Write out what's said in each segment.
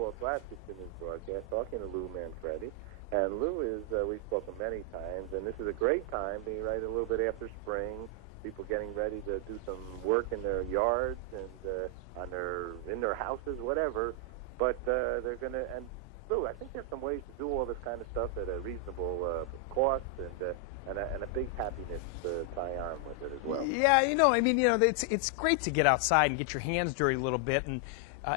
Paul Blatchett in his broadcast, talking to Lou Manfredini. And Lou is, we've spoken many times, and this is a great time, being right a little bit after spring, people getting ready to do some work in their yards and in their houses, whatever. But they're going to, and Lou, I think there's some ways to do all this kind of stuff at a reasonable cost and a big happiness to tie on with it as well. Yeah, it's great to get outside and get your hands dirty a little bit. And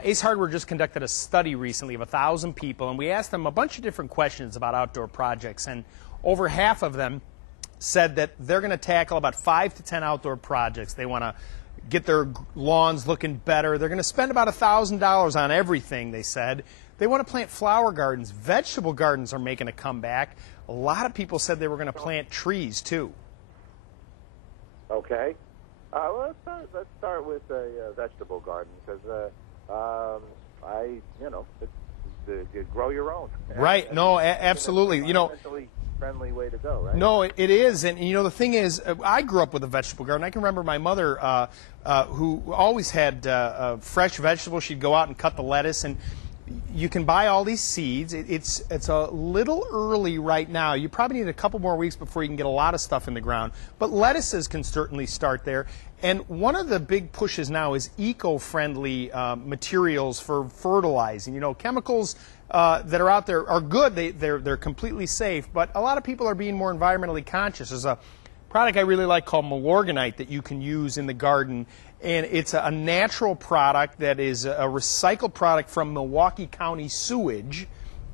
Ace Hardware just conducted a study recently of 1,000 people, and we asked them a bunch of different questions about outdoor projects, and over half of them said that they're going to tackle about 5 to 10 outdoor projects. They want to get their lawns looking better. They're going to spend about $1,000 on everything, they said. They want to plant flower gardens. Vegetable gardens are making a comeback. A lot of people said they were going to plant trees, too. Okay. Well, let's start with a vegetable garden, because you grow your own. Right. No, absolutely. It's an friendly way to go, right? No, it is. And, the thing is, I grew up with a vegetable garden. I can remember my mother, who always had fresh vegetables. She'd go out and cut the lettuce, and you can buy all these seeds. It's a little early right now. You probably need a couple more weeks before you can get a lot of stuff in the ground. But lettuces can certainly start there. And one of the big pushes now is eco-friendly materials for fertilizing. Chemicals that are out there are good. They're completely safe. But a lot of people are being more environmentally conscious. There's a product I really like called Milorganite that you can use in the garden. And it's a natural product that is a recycled product from Milwaukee County sewage.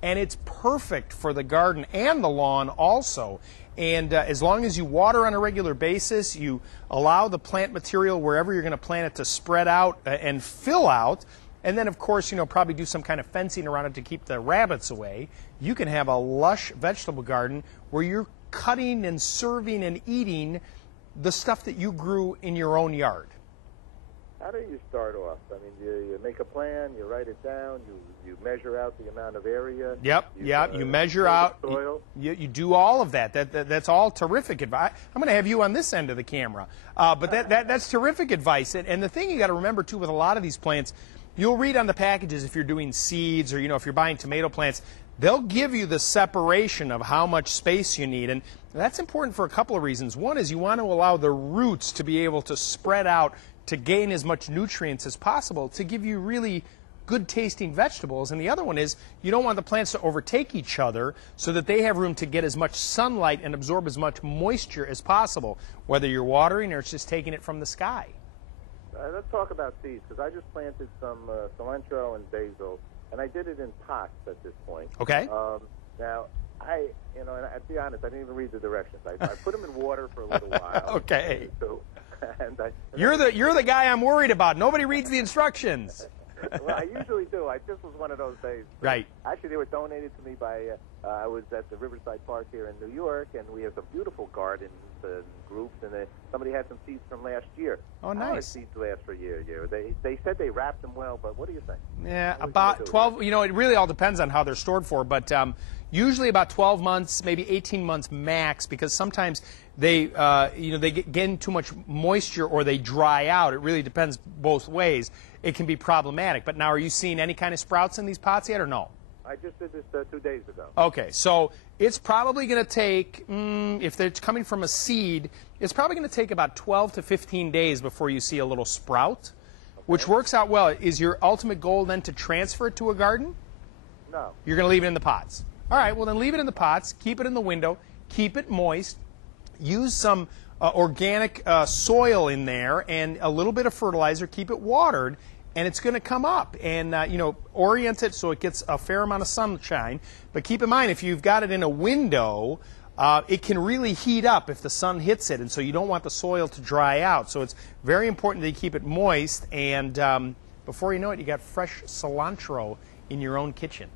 And it's perfect for the garden and the lawn also. And as long as you water on a regular basis, you allow the plant material wherever you're going to plant it to spread out and fill out. And then, of course, probably do some kind of fencing around it to keep the rabbits away. You can have a lush vegetable garden where you're cutting and serving and eating the stuff that you grew in your own yard. How do you start off? I mean, you make a plan, you write it down, you measure out the amount of area. Yep, you measure out. Soil. You do all of that. That's all terrific advice. I'm going to have you on this end of the camera. But that's terrific advice. And the thing you got to remember, too, with a lot of these plants, you'll read on the packages if you're doing seeds or, if you're buying tomato plants, they'll give you the separation of how much space you need. And that's important for a couple of reasons. One is you want to allow the roots to be able to spread out to gain as much nutrients as possible to give you really good tasting vegetables. And the other one is you don't want the plants to overtake each other so that they have room to get as much sunlight and absorb as much moisture as possible, whether you're watering or it's just taking it from the sky. Let's talk about seeds, because I just planted some cilantro and basil, and I did it in pots at this point. Okay. Now, and to be honest, I didn't even read the directions. I put them in water for a little while. Okay. And you're the guy I'm worried about. Nobody reads the instructions. Well, I usually do. This was one of those days. Right. Actually, they were donated to me by, I was at the Riverside Park here in New York, and we have some beautiful gardens and groups, and somebody had some seeds from last year. Oh, nice. Our seeds last for a year. They said they wrapped them well, but what do you think? Yeah, about 12, it really all depends on how they're stored for, but usually about 12 months, maybe 18 months max, because sometimes they get too much moisture or they dry out. It really depends both ways. It can be problematic. But now, are you seeing any kind of sprouts in these pots yet or no? I just did this 2 days ago. Okay, so it's probably going to take, if they're coming from a seed, it's probably going to take about 12 to 15 days before you see a little sprout, which works out well. Is your ultimate goal then to transfer it to a garden? No. You're going to leave it in the pots. All right, well then leave it in the pots, keep it in the window, keep it moist, use some organic soil in there and a little bit of fertilizer, keep it watered, and it's going to come up. And, orient it so it gets a fair amount of sunshine. But keep in mind, if you've got it in a window, it can really heat up if the sun hits it, and so you don't want the soil to dry out. So it's very important that you keep it moist, and before you know it, you got fresh cilantro in your own kitchen.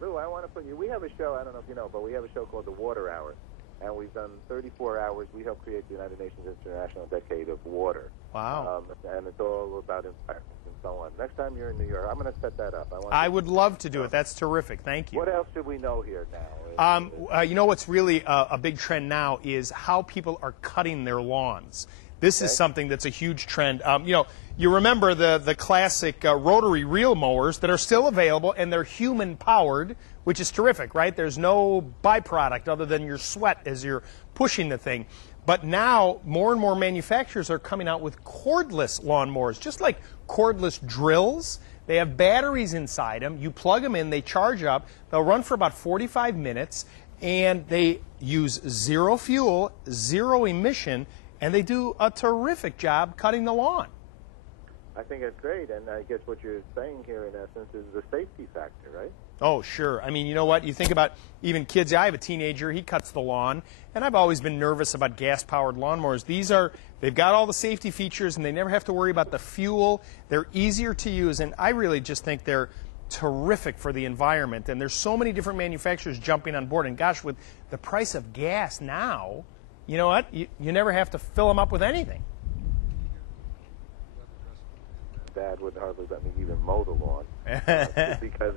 Lou, I want to put you, we have a show, I don't know if you know, but we have a show called The Water Hour. And we've done 34 hours. We helped create the United Nations International Decade of Water. Wow. And it's all about environment and so on. Next time you're in New York, I'm going to set that up. I would love to do it. That's terrific. Thank you. What else should we know here now? What's really a big trend now is how people are cutting their lawns. This is something that's a huge trend. You remember the classic rotary reel mowers that are still available, and they're human-powered, which is terrific, right? There's no byproduct other than your sweat as you're pushing the thing. But now, more and more manufacturers are coming out with cordless lawnmowers, just like cordless drills. They have batteries inside them. You plug them in, they charge up. They'll run for about 45 minutes, and they use zero fuel, zero emission, and they do a terrific job cutting the lawn. I think it's great, and I guess what you're saying here, in essence, is the safety factor, right? Oh, sure. I mean, you know what? You think about even kids. I have a teenager. He cuts the lawn, and I've always been nervous about gas-powered lawnmowers. They've got all the safety features, and they never have to worry about the fuel. They're easier to use, and I really just think they're terrific for the environment. And there's so many different manufacturers jumping on board. And gosh, with the price of gas now, you know what? You never have to fill them up with anything. Dad wouldn't hardly let me even mow the lawn because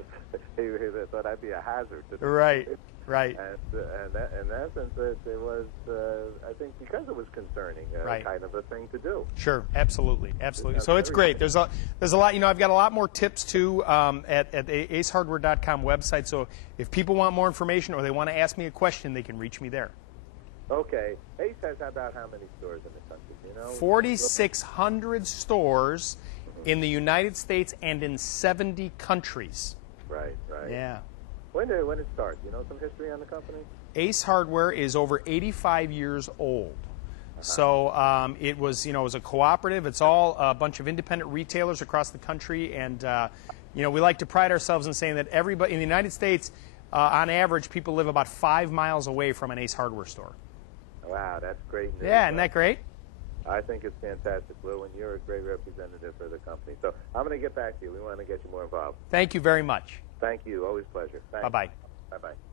he thought I'd be a hazard to them. Right, right. And in essence, it was, I think, because it was concerning, right. kind of a thing to do. Sure, absolutely, absolutely. So it's great. There's a lot. I've got a lot more tips too at the acehardware.com website. So if people want more information or they want to ask me a question, they can reach me there. Okay. Ace has about how many stores in the country? You know, 4,600 stores in the United States and in 70 countries. Right, right. Yeah. When did it start? You know some history on the company? Ace Hardware is over 85 years old. So it was a cooperative. It's all a bunch of independent retailers across the country, and we like to pride ourselves in saying that everybody in the United States, on average, people live about 5 miles away from an Ace Hardware store. Wow, that's great news. Yeah, isn't that great? I think it's fantastic, Lou, and you're a great representative for the company. So I'm going to get back to you. We want to get you more involved. Thank you very much. Thank you. Always a pleasure. Thanks. Bye-bye. Bye-bye.